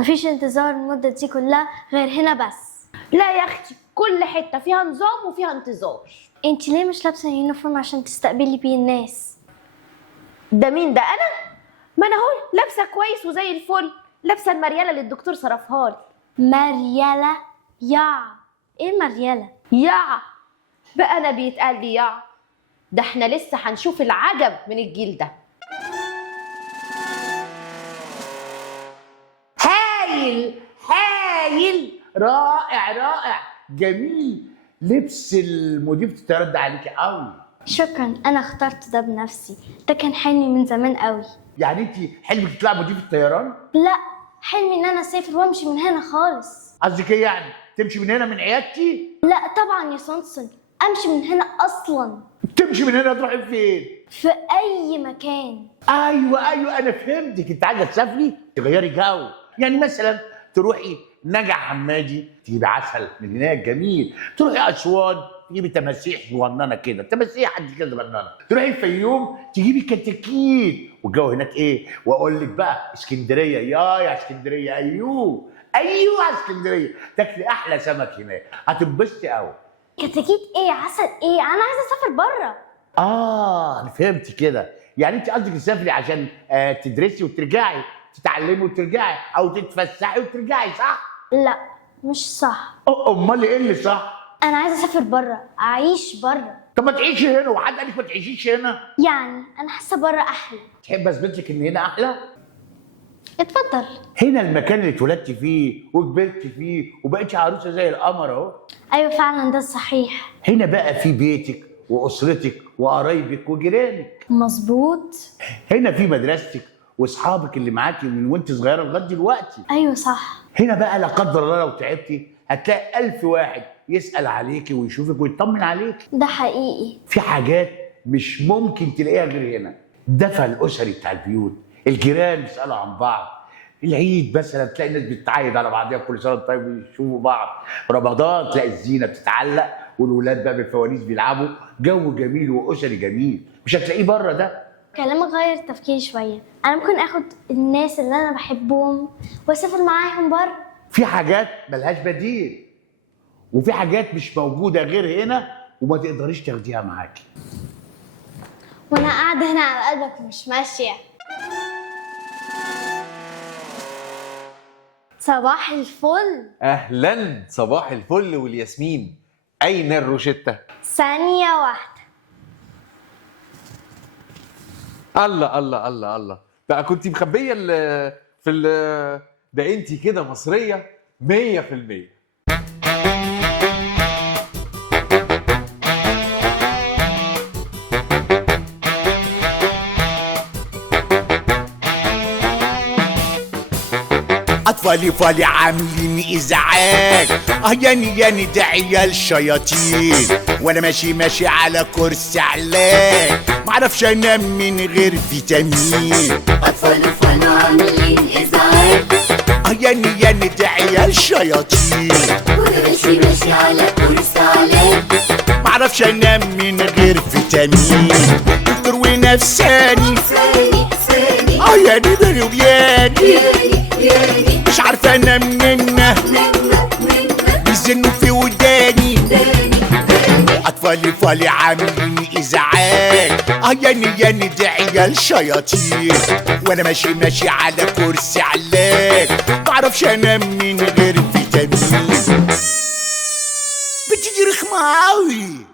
مفيش انتظار المدة دي كلها غير هنا بس. لا يا اختي، كل حته فيها نظام وفيها انتظار. انت ليه مش لابسه اليونيفورم عشان تستقبلي بيه الناس؟ ده مين ده؟ انا؟ ما انا اهو لابسه كويس وزي الفل، لابسه المرياله اللي الدكتور صرفها لي. مريالة؟ يا ايه مريالة؟ يا بقى انا بيتقال لي يا؟ ده احنا لسه هنشوف العجب من الجيل ده. هايل هايل، رائع رائع، جميل. لبس المضيفة الطيارات ده عليكي قوي. شكرا، انا اخترت ده بنفسي، ده كان حلمي من زمان قوي. يعني انت حلمك تطلعي مضيفة طيران؟ لا، حلمي ان انا اسافر وامشي من هنا خالص. قصدك ايه يعني؟ تمشي من هنا من عيادتي؟ لا طبعا يا سونسون، امشي من هنا اصلا. تمشي من هنا تروحي فين؟ في اي مكان. ايوه انا فهمتك، انت عايزه تسافري تغيري جو، يعني مثلا تروحي نجع حمادي تجيبي عسل من هناك جميل، تروحي اسوان تجيبي تماسيح صغننه كده، تماسيح قد كده صغننه، تروحي الفيوم تجيبي كتاكيت، والجو هناك ايه؟ واقول لك بقى اسكندريه، يا اسكندريه، ايوه يا اسكندريه، تاكلي احلى سمك هناك، هتنبسطي قوي. كتاكيت ايه؟ عسل ايه؟ انا عايزه اسافر بره. انا فهمت كده، يعني انت قصدك تسافري عشان تدرسي وترجعي، تتعلمي وترجعي، او تتفسحي وترجعي، صح؟ لا مش صح. امال ايه اللي صح؟ انا عايزه اسافر بره، اعيش بره. طب ما تعيشي هنا، وحد قالك ما تعيشيش هنا؟ يعني انا حاسه بره احلى. تحب اثبت لك ان هنا احلى؟ اتفضل. هنا المكان اللي اتولدتي فيه وكبرتي فيه وبقيتي عروسه زي القمر اهو. ايوه فعلا، ده الصحيح. هنا بقى في بيتك واسرتك وقرايبك وجيرانك. مظبوط. هنا في مدرستك واصحابك اللي معاكي من وانت صغيره لغايه دلوقتي. ايوه صح. هنا بقى لا قدر الله لو تعبتي هتلاقي 1000 واحد يسأل عليكي ويشوفك ويطمن عليكي. ده حقيقي. في حاجات مش ممكن تلاقيها غير هنا، الدفء الأسري بتاع البيوت، الجيران بيسألوا عن بعض، العيد مثلا تلاقي الناس بتتعايد على بعضها كل سنه طيب يشوفوا بعض، رمضان تلاقي الزينه بتتعلق والولاد بقى بالفوانيس بيلعبوا، جو جميل واسري جميل، مش هتلاقيه بره ده. كلامك غير تفكيري شويه، انا ممكن اخد الناس اللي انا بحبهم واسافر معاهم بره. في حاجات ملهاش بديل، وفي حاجات مش موجوده غير هنا وما تقدريش تاخديها معاكي. وانا قاعده هنا على قلبك ومش ماشيه. صباح الفل. اهلا، صباح الفل والياسمين. اين الروشتة؟ ثانيه واحده. الله الله الله الله، بقى كنت مخبيه ده انت كده مصريه 100%. اطفالي فالي عاملين ازعاج، ياني ده عيال شياطين، وانا ماشي على كرسي علاج، معرفش انام من غير فيتامين. اطفالي فالي عاملين ازعاج، ياني ده عيال شياطين، وانا ماشي على كرسي علاج، معرفش انام من غير فيتامين. دكتور ونفساني ثاني ياني ده وياني مش عارفه انام منه بيزنوا في وداني. اطفالي فالي عاملين ازعاج، ياني ده عيال شياطين، وانا ماشي على كرسي علاج، معرفش انام من غير فيتامين. بتيجي رخمه قوي.